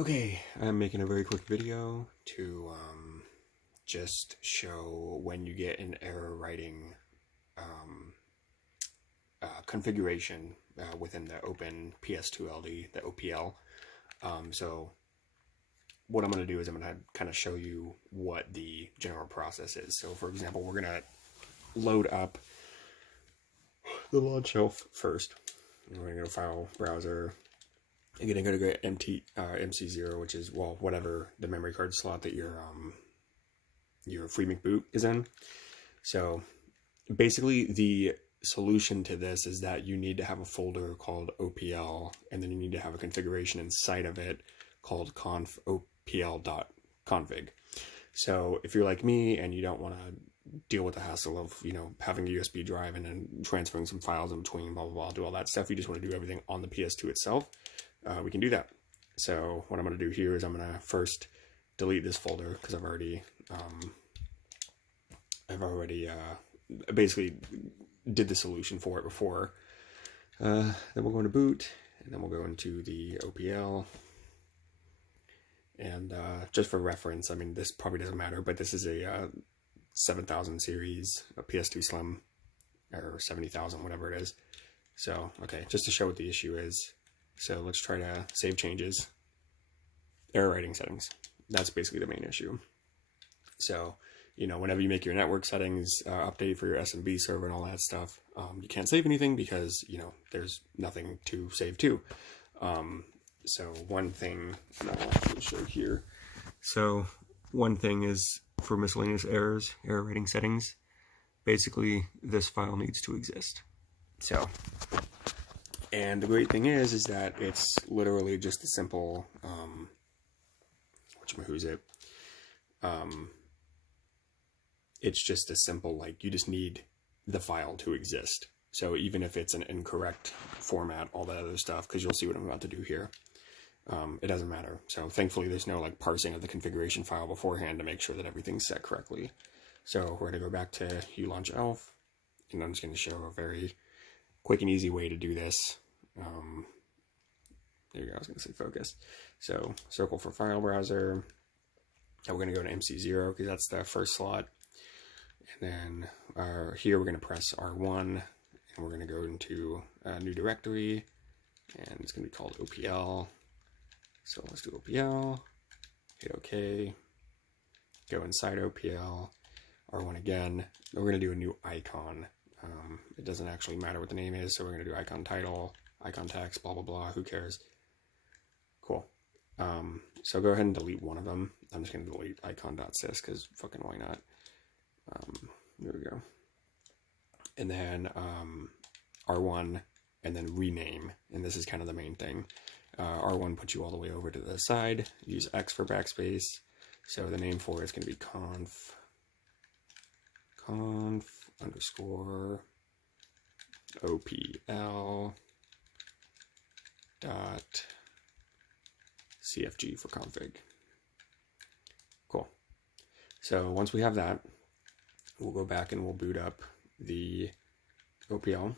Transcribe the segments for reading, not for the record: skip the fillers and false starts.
Okay, I'm making a very quick video to just show when you get an error writing configuration within the open PS2 LD, the OPL. So what I'm going to do is I'm going to kind of show you what the general process is. So for example, we're going to load up the uLaunchELF first. We're going to go to File, Browser. You're going to go to MC0, which is, well, whatever the memory card slot that your free McBoot is in. So basically the solution to this is that you need to have a folder called OPL, and then you need to have a configuration inside of it called opl.config. So if you're like me and you don't want to deal with the hassle of, having a USB drive and then transferring some files in between, blah, blah, blah, do all that stuff, you just want to do everything on the PS2 itself, we can do that. So what I'm going to do here is I'm going to first delete this folder because I've already basically did the solution for it before. Then we'll go into boot, and then we'll go into the OPL. And just for reference, I mean, this probably doesn't matter, but this is a 7000 series, a PS2 Slim, or 70,000, whatever it is. So, okay, just to show what the issue is. So let's try to save changes. Error writing settings. That's basically the main issue. So, whenever you make your network settings update for your SMB server and all that stuff, you can't save anything because, there's nothing to save to. So one thing, and I'll actually show here. So one thing is for miscellaneous errors, error rating settings, basically this file needs to exist. So, and the great thing is that it's literally just a simple, it's just a simple, you just need the file to exist. So even if it's an incorrect format, all that other stuff, because you'll see what I'm about to do here, it doesn't matter. So thankfully there's no parsing of the configuration file beforehand to make sure that everything's set correctly. So we're going to go back to uLaunchELF, and I'm just going to show a very quick and easy way to do this. There you go, I was going to say focus. So circle for file browser, and we're going to go to MC0 because that's the first slot. And then here we're going to press R1, and we're going to go into a new directory, and it's going to be called OPL. So let's do OPL, hit OK, go inside OPL, R1 again. We're going to do a new icon. It doesn't actually matter what the name is, so we're going to do icon title, icon text, blah, blah, blah, who cares. Cool. So go ahead and delete one of them. I'm just going to delete icon.sys because fucking why not. There we go. And then R1, and then rename. And this is kind of the main thing. R1 puts you all the way over to the side. Use X for backspace. So the name for it is going to be conf underscore OPL dot CFG for config. Cool. So once we have that, we'll go back and we'll boot up the OPL.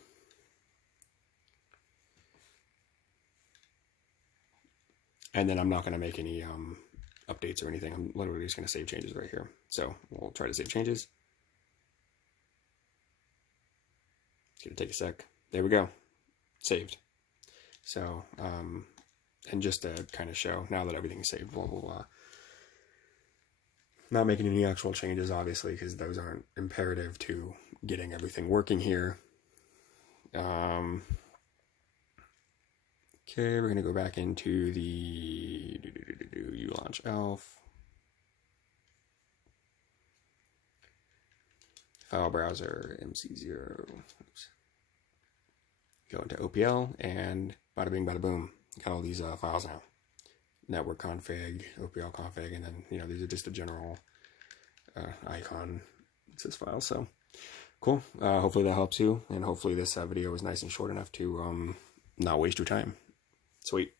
And then I'm not going to make any updates or anything. I'm literally just going to save changes right here. So we'll try to save changes. It's going to take a sec. There we go. Saved. So, and just to kind of show, now that everything's saved, we'll not making any actual changes, obviously, because those aren't imperative to getting everything working here. Okay, we're going to go back into the uLaunchELF. File browser, MC0. Oops. Go into OPL, and bada bing, bada boom. Got all these files now. Network config, OPL config, and then, these are just the general icon sys files. So, cool. Hopefully that helps you, and hopefully this video was nice and short enough to not waste your time. Sweet.